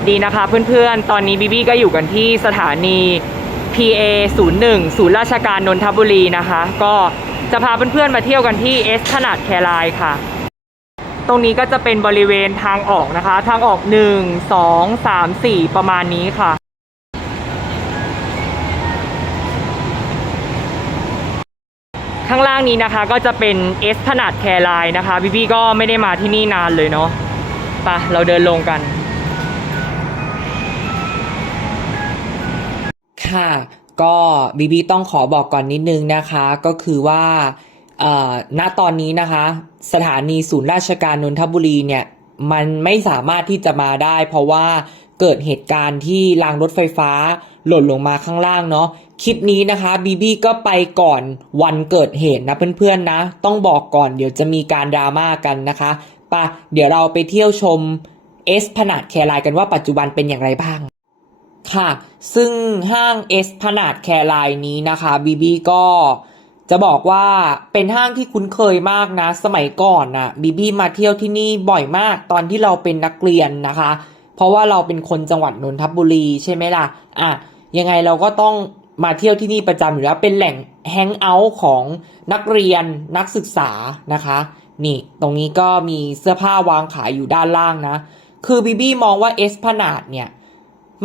วัสดีนะคะเพื่อนๆ ตอนนี้บีบี้ก็อยู่กันที่สถานี PA 01ศูนย์ราชการนนทบุรีนะคะ ก็จะพาเพื่อนๆมาเที่ยวกันที่เอสขนาดแครายค่ะ ตรงนี้ก็จะเป็นบริเวณทางออกนะคะ ทางออก 1 2 3 4 ประมาณนี้ค่ะ ข้างล่างนี้นะคะก็จะเป็นเอสขนาดแครายนะคะบีบี้ก็ไม่ได้มาที่นี่นานเลยเนาะไปะเราเดินลงกัน ค่ะก็บีบีต้องขอบอกก่อนนิดนึงนะคะก็คือว่าณตอนนี้นะคะ สถานีศูนย์ราชการนนทบุรีเนี่ยมันไม่สามารถที่จะมาได้ เพราะว่าเกิดเหตุการณ์ที่รางรถไฟฟ้าหล่นลงมาข้างล่างเนาะคลิปนี้นะคะบีบีก็ไปก่อนวันเกิดเหตุนะเพื่อนๆนะ ต้องบอกก่อนเดี๋ยวจะมีการดราม่ากันนะคะปะเดี๋ยวเราไปเที่ยวชมเอสพนาดแครายกันว่าปัจจุบันเป็นอย่างไรบ้าง ค่ะ ซึ่งห้างเอสพนาดแคร์ไลน์นี้นะคะบีบีก็จะบอกว่าเป็นห้างที่คุ้นเคยมากนะ สมัยก่อนนะบีบีมาเที่ยวที่นี่บ่อยมากตอนที่เราเป็นนักเรียนนะคะ เพราะว่าเราเป็นคนจังหวัดนนทบุรีใช่ไหมล่ะอะยังไงเราก็ต้องมาเที่ยวที่นี่ประจำอยู่แล้วเป็นแหล่งแฮงเอาท์ของนักเรียนนักศึกษานะคะ นี่ ตรงนี้ก็มีเสื้อผ้าวางขายอยู่ด้านล่างนะ คือบีบีมองว่าเอสพนาดเนี่ย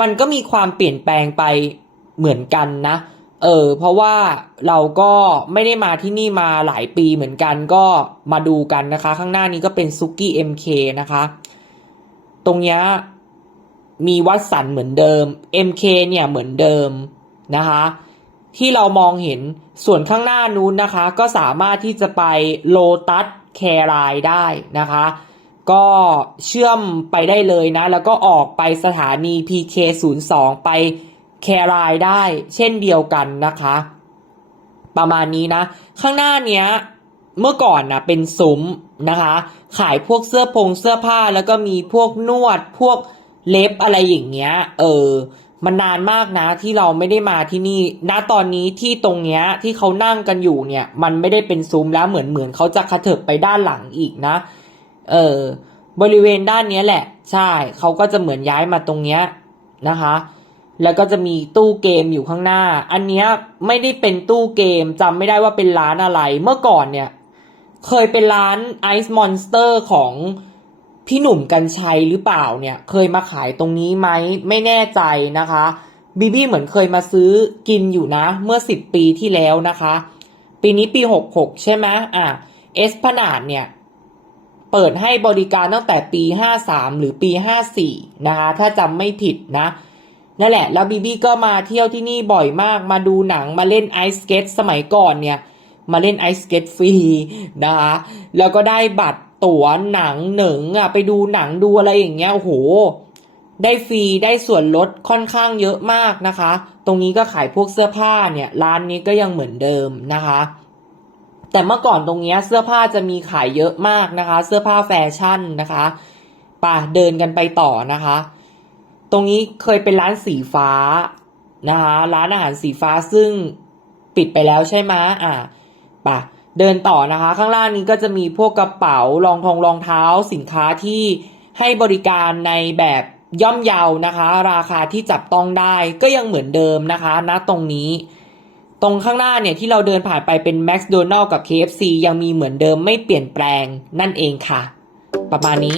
มันก็มีความเปลี่ยนแปลงไปเหมือนกันนะ เออ เพราะว่าเราก็ไม่ได้มาที่นี่มาหลายปีเหมือนกันก็มาดูกันนะคะ ข้างหน้านี้ก็เป็นซุกี้ MK นะคะ ตรงเนี้ยมีวัดสันเหมือนเดิม MK เนี่ยเหมือนเดิมนะคะ ที่เรามองเห็นส่วนข้างหน้านู้นนะคะ ก็สามารถที่จะไปโลตัสแครายได้นะคะ ก็เชื่อมไปได้เลยนะ แล้วก็ออกไปสถานี PK02 ไปแครายได้เช่นเดียวกันนะคะ ประมาณนี้นะ ข้างหน้าเนี้ยเมื่อก่อนนะเป็นซุ้มนะคะ ขายพวกเสื้อพงเสื้อผ้าแล้วก็มีพวกนวดพวกเล็บอะไรอย่างเงี้ย เออ มันนานมากนะที่เราไม่ได้มาที่นี่ณตอนนี้ที่ตรงเนี้ยที่เขานั่งกันอยู่เนี่ย มันไม่ได้เป็นซุ้มแล้วเหมือนเหมือนเขาจะกระเถิบไปด้านหลังอีกนะ เออบริเวณด้านนี้แหละ ใช่เขาก็จะเหมือนย้ายมาตรงเนี้ยนะคะ แล้วก็จะมีตู้เกมอยู่ข้างหน้า อันนี้ไม่ได้เป็นตู้เกมจำไม่ได้ว่าเป็นร้านอะไร เมื่อก่อนเนี่ย เคยเป็นร้าน Ice Monster ของพี่หนุ่มกัญชัยหรือเปล่าเนี่ย เคยมาขายตรงนี้ไหมไม่แน่ใจนะคะบีบี้เหมือนเคยมาซื้อกินอยู่นะ เมื่อสิบปีที่แล้วนะคะ ปีนี้ปีหกหกใช่ไหมอะเอสพนาดเนี่ย เปิดให้บริการตั้งแต่ปี 53 หรือปี 54 นะคะถ้าจำไม่ผิดนะ นั่นแหละ แล้วบีบี้ก็มาเที่ยวที่นี่บ่อยมาก มาดูหนังมาเล่นไอสเกตสมัยก่อนเนี่ย มาเล่นไอสเกตฟรีนะคะแล้วก็ได้บัตรตั๋วหนังหนึ่งอะไปดูหนังดูอะไรอย่างเงี้ยโอ้โหได้ฟรีได้ส่วนลดค่อนข้างเยอะมากนะคะ ตรงนี้ก็ขายพวกเสื้อผ้าเนี่ย ร้านนี้ก็ยังเหมือนเดิมนะคะ แต่เมื่อก่อนตรงเนี้ยเสื้อผ้าจะมีขายเยอะมากนะคะ เสื้อผ้าแฟชั่นนะคะป่ะเดินกันไปต่อนะคะ ตรงนี้เคยเป็นร้านสีฟ้านะคะร้านอาหารสีฟ้าซึ่งปิดไปแล้วใช่ไหมอะป่ะเดินต่อนะคะ ข้างล่างนี้ก็จะมีพวกกระเป๋ารองทองรองเท้าสินค้าที่ให้บริการในแบบย่อมเยาวนะคะ ราคาที่จับต้องได้ก็ยังเหมือนเดิมนะคะณตรงนี้ ตรงข้างหน้าเนี่ยที่เราเดินผ่านไปเป็นแม็กซ์โดนัลกับ KFC ยังมีเหมือนเดิมไม่เปลี่ยนแปลงนั่นเองค่ะ ประมาณนี้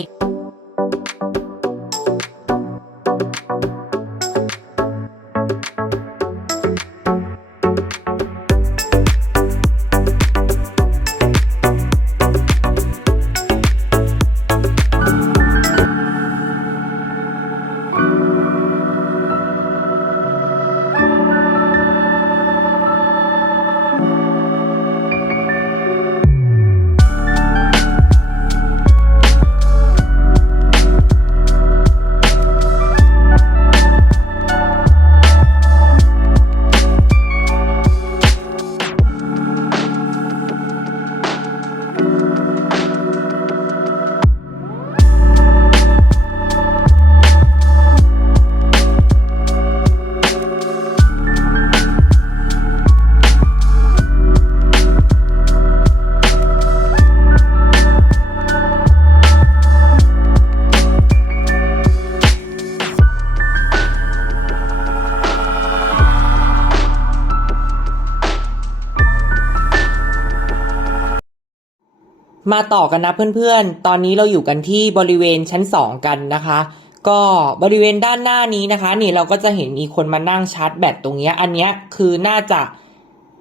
มาต่อกันนะเพื่อนๆ ตอนนี้เราอยู่กันที่บริเวณชั้น 2 กันนะคะ ก็บริเวณด้านหน้านี้นะคะ นี่เราก็จะเห็นมีคนมานั่งชาร์จแบตตรงเนี้ยอันเนี้ยคือน่าจะ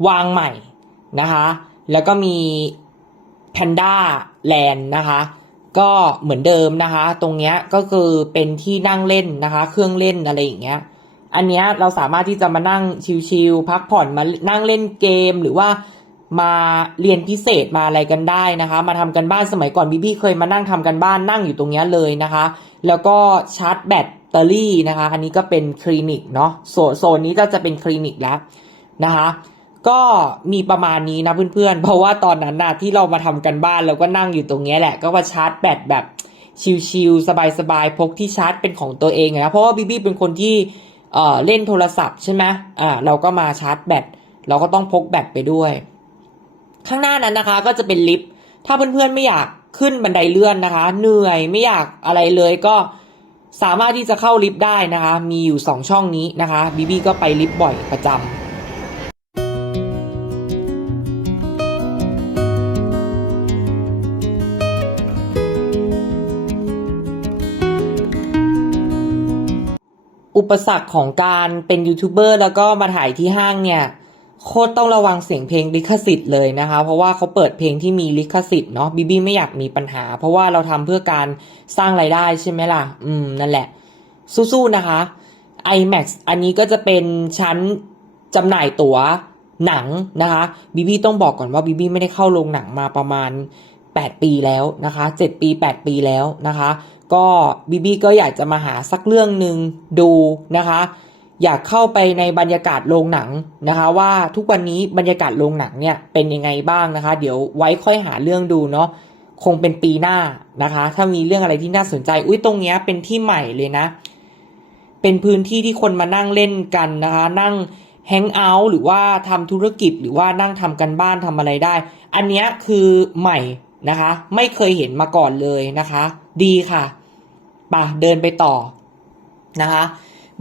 วางใหม่นะคะ แล้วก็มีแพนด้าแลนนะคะ ก็เหมือนเดิมนะคะ ตรงเนี้ยก็คือเป็นที่นั่งเล่นนะคะ เครื่องเล่นอะไรอย่างเงี้ยอันเนี้ยเราสามารถที่จะมานั่งชิลๆพักผ่อนมานั่งเล่นเกมหรือว่า มาเรียนพิเศษมาอะไรกันได้นะคะ มาทำกันบ้านสมัยก่อนบีบี้เคยมานั่งทำกันบ้านนั่งอยู่ตรงเนี้ยเลยนะคะ แล้วก็ชาร์จแบตเตอรี่นะคะอันนี้ก็เป็นคลินิกเนาะโซนโซนนี้ก็จะเป็นคลินิกแล้วนะคะก็มีประมาณนี้นะเพื่อนๆ เพราะว่าตอนนั้นนะที่เรามาทำกันบ้านเราก็นั่งอยู่ตรงเนี้ยแหละ ก็มาชาร์จแบตแบบชิลๆสบายๆพกที่ชาร์จเป็นของตัวเองนะเพราะว่าบีบี้เป็นคนที่เอ่อเล่นโทรศัพท์ใช่ไหมอ่าเราก็มาชาร์จแบตเราก็ต้องพกแบตไปด้วย ข้างหน้านั้นนะคะ ก็จะเป็นลิฟต์ถ้าเพื่อนๆไม่อยากขึ้นบันไดเลื่อนนะคะ เหนื่อยไม่อยากอะไรเลยก็สามารถที่จะเข้าลิฟต์ได้นะคะ มีอยู่สองช่องนี้นะคะบีบีก็ไปลิฟต์บ่อยประจำอุปสรรคของการเป็นยูทูบเบอร์แล้วก็มาถ่ายที่ห้างเนี่ย โคตรต้องระวังเสียงเพลงลิขสิทธิ์เลยนะคะ เพราะว่าเขาเปิดเพลงที่มีลิขสิทธิ์เนาะบีบีไม่อยากมีปัญหา เพราะว่าเราทำเพื่อการสร้างไรายได้ใช่ไหมล่ะ อืม นั่นแหละ สู้ๆนะคะ IMAX อันนี้ก็จะเป็นชั้นจำหน่ายตั๋วหนังนะคะบีบีต้องบอกก่อนว่าบีบีไม่ได้เข้าโรงหนังมาประมาณ 8 ปีแล้วนะคะ7ปี 8 ปีแล้วนะคะ ก็บีบีก็อยากจะมาหาสักเรื่องหนึ่งดูนะคะ อยากเข้าไปในบรรยากาศโรงหนังนะคะว่าทุกวันนี้บรรยากาศโรงหนังเนี่ยเป็นยังไงบ้างนะคะ เดี๋ยวไว้ค่อยหาเรื่องดูเนาะคงเป็นปีหน้านะคะ ถ้ามีเรื่องอะไรที่น่าสนใจ อุ้ยตรงเนี้ยเป็นที่ใหม่เลยนะ เป็นพื้นที่ที่คนมานั่งเล่นกันนะคะ นั่งแฮงเอาท์หรือว่าทำธุรกิจหรือว่านั่งทำกันบ้านทำอะไรได้ อันเนี้ยคือใหม่นะคะ ไม่เคยเห็นมาก่อนเลยนะคะ ดีค่ะป่ะเดินไปต่อนะคะ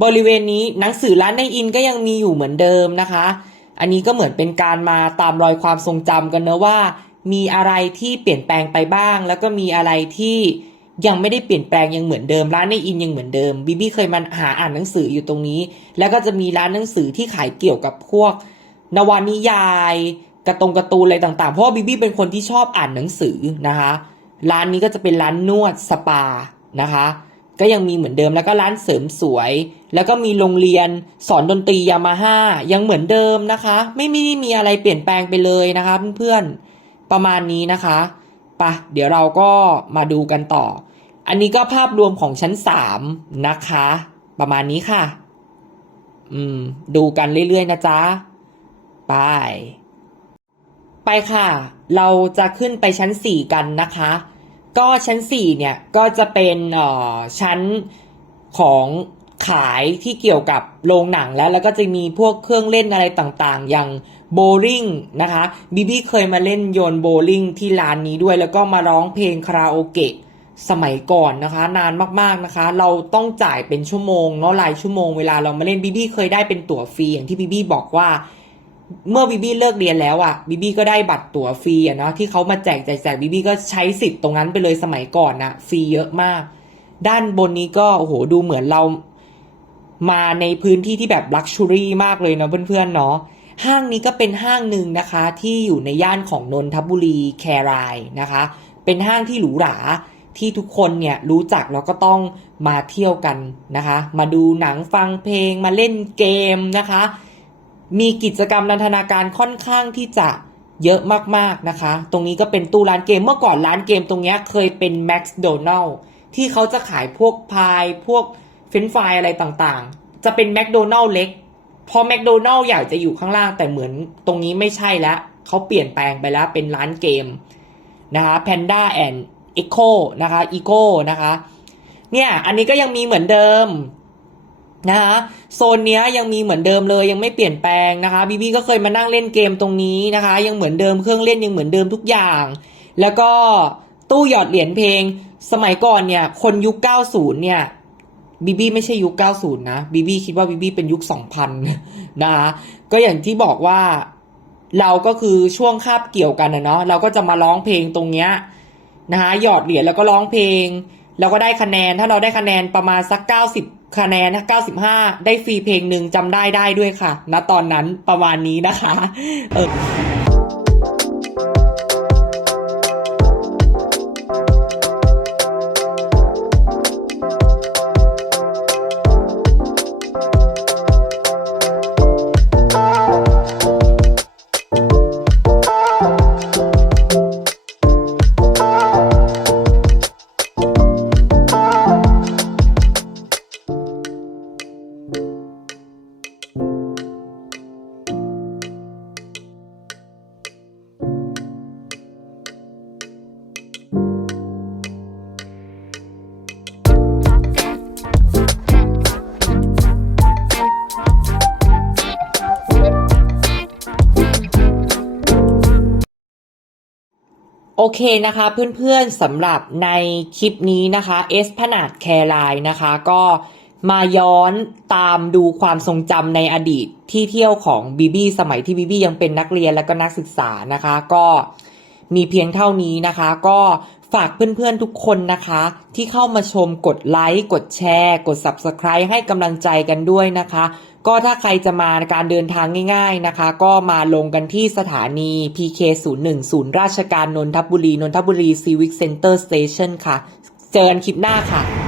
บริเวณนี้หนังสือร้านในอินก็ยังมีอยู่เหมือนเดิมนะคะ อันนี้ก็เหมือนเป็นการมาตามรอยความทรงจำกันเนอะว่า มีอะไรที่เปลี่ยนแปลงไปบ้าง แล้วก็มีอะไรที่ยังไม่ได้เปลี่ยนแปลงยังเหมือนเดิมร้านในอินยังเหมือนเดิมบีบี้เคยมาหาอ่านหนังสืออยู่ตรงนี้ แล้วก็จะมีร้านหนังสือที่ขายเกี่ยวกับพวก นวนิยายกระตรงกร์ตูนอะไรต่างๆ เพราะว่าบีบี้เป็นคนที่ชอบอ่านหนังสือนะคะ ร้านนี้ก็จะเป็นร้านนวดสปานะคะ ก็ยังมีเหมือนเดิมแล้วก็ร้านเสริมสวย แล้วก็มีโรงเรียนสอนดนตรียามาฮ่ายังเหมือนเดิมนะคะ ไม่ไม่มีอะไรเปลี่ยนแปลงไปเลยนะคะเพื่อนๆประมาณนี้นะคะปะเดี๋ยวเราก็มาดูกันต่อ อันนี้ก็ภาพรวมของชั้นสามนะคะ ประมาณนี้ค่ะ อืม ดูกันเรื่อยๆนะจ๊ะไปไปค่ะ เราจะขึ้นไปชั้นสี่กันนะคะ ก็ชั้นสี่เนี่ย ก็จะเป็นอ่อชั้นของขายที่เกี่ยวกับโรงหนังแล้ว แล้วก็จะมีพวกเครื่องเล่นอะไรต่างๆ อย่างโบลิ่งนะคะบีบี้เคยมาเล่นโยนโบลิ่งที่ร้านนี้ด้วย แล้วก็มาร้องเพลงคาราโอเกะสมัยก่อนนะคะ นานมากๆนะคะ เราต้องจ่ายเป็นชั่วโมงเนาะรายชั่วโมงเวลาเรามาเล่นบีบี้เคยได้เป็นตั๋วฟรีอย่างที่บีบี้บอกว่า เมื่อบีบี้เลิกเรียนแล้วอะบีบี้ก็ได้บัตรตั๋วฟรีอะเนาะที่เขามาแจกแจกแจกบีบี้ก็ใช้สิทธิ์ตรงนั้นไปเลยสมัยก่อนนะฟรีเยอะมาก ด้านบนนี้ก็โอ้โหดูเหมือนเรามาในพื้นที่ที่แบบลักชัวรี่มากเลยเนาะเพื่อนๆเนาะห้างนี้ก็เป็นห้างหนึ่งนะคะที่อยู่ในย่านของนนทบุรีแครายนะคะ เป็นห้างที่หรูหราที่ทุกคนเนี่ยรู้จักแล้วก็ต้องมาเที่ยวกันนะคะ มาดูหนังฟังเพลงมาเล่นเกมนะคะ มีกิจกรรมนันทนาการค่อนข้างที่จะเยอะมากๆนะคะ ตรงนี้ก็เป็นตู้ร้านเกมเมื่อก่อนร้านเกมตรงเนี้ยเคยเป็น McDonald ที่เขาจะขายพวกพาย พวกเฟรนฟรายอะไรต่างๆ จะเป็น McDonald เล็ก พอ McDonald ใหญ่จะอยู่ข้างล่างแต่เหมือนตรงนี้ไม่ใช่แล้วเขาเปลี่ยนแปลงไปแล้วเป็นร้านเกมนะคะ Panda and Echo นะคะ Eco นะคะเนี่ยอันนี้ก็ยังมีเหมือนเดิม นะคะโซนเนี้ยยังมีเหมือนเดิมเลยยังไม่เปลี่ยนแปลงนะคะบีบีก็เคยมานั่งเล่นเกมตรงนี้นะคะ ยังเหมือนเดิมเครื่องเล่นยังเหมือนเดิมทุกอย่าง แล้วก็ตู้หยอดเหรียญเพลง สมัยก่อนเนี่ยคนยุค 90 เนี่ยบีบีไม่ใช่ยุค 90 นะบีบีคิดว่าบีบีเป็นยุค 2000 นะคะก็อย่างที่บอกว่าเราก็คือช่วงคาบเกี่ยวกันนะเนาะเราก็จะมาร้องเพลงตรงเนี้ยนะคะหยอดเหรียญแล้วก็ร้องเพลง แล้วก็ได้คะแนนถ้าเราได้คะแนนประมาณสัก 90 คะแนนนะ95 ได้ฟรีเพลงหนึ่งจำได้ได้ด้วยค่ะณตอนนั้นประมาณนี้นะคะ เออ โอเคนะคะเพื่อนๆสำหรับในคลิปนี้นะคะเอสพนาดแคร์ไลน์นะคะ ก็มาย้อนตามดูความทรงจำในอดีตที่เที่ยวของบีบีสมัยที่บีบียังเป็นนักเรียนและก็นักศึกษานะคะ ก็มีเพียงเท่านี้นะคะ ก็ฝากเพื่อนๆทุกคนนะคะ ที่เข้ามาชมกดไลค์กดแชร์ กด Subscribe ให้กำลังใจกันด้วยนะคะ ก็ถ้าใครจะมาการเดินทางง่ายๆนะคะ ก็มาลงกันที่สถานี PK01 ศูนย์ราชการนนทบุรี นนทบุรีซีวิกเซ็นเตอร์สเตชันค่ะ เจอกันคลิปหน้าค่ะ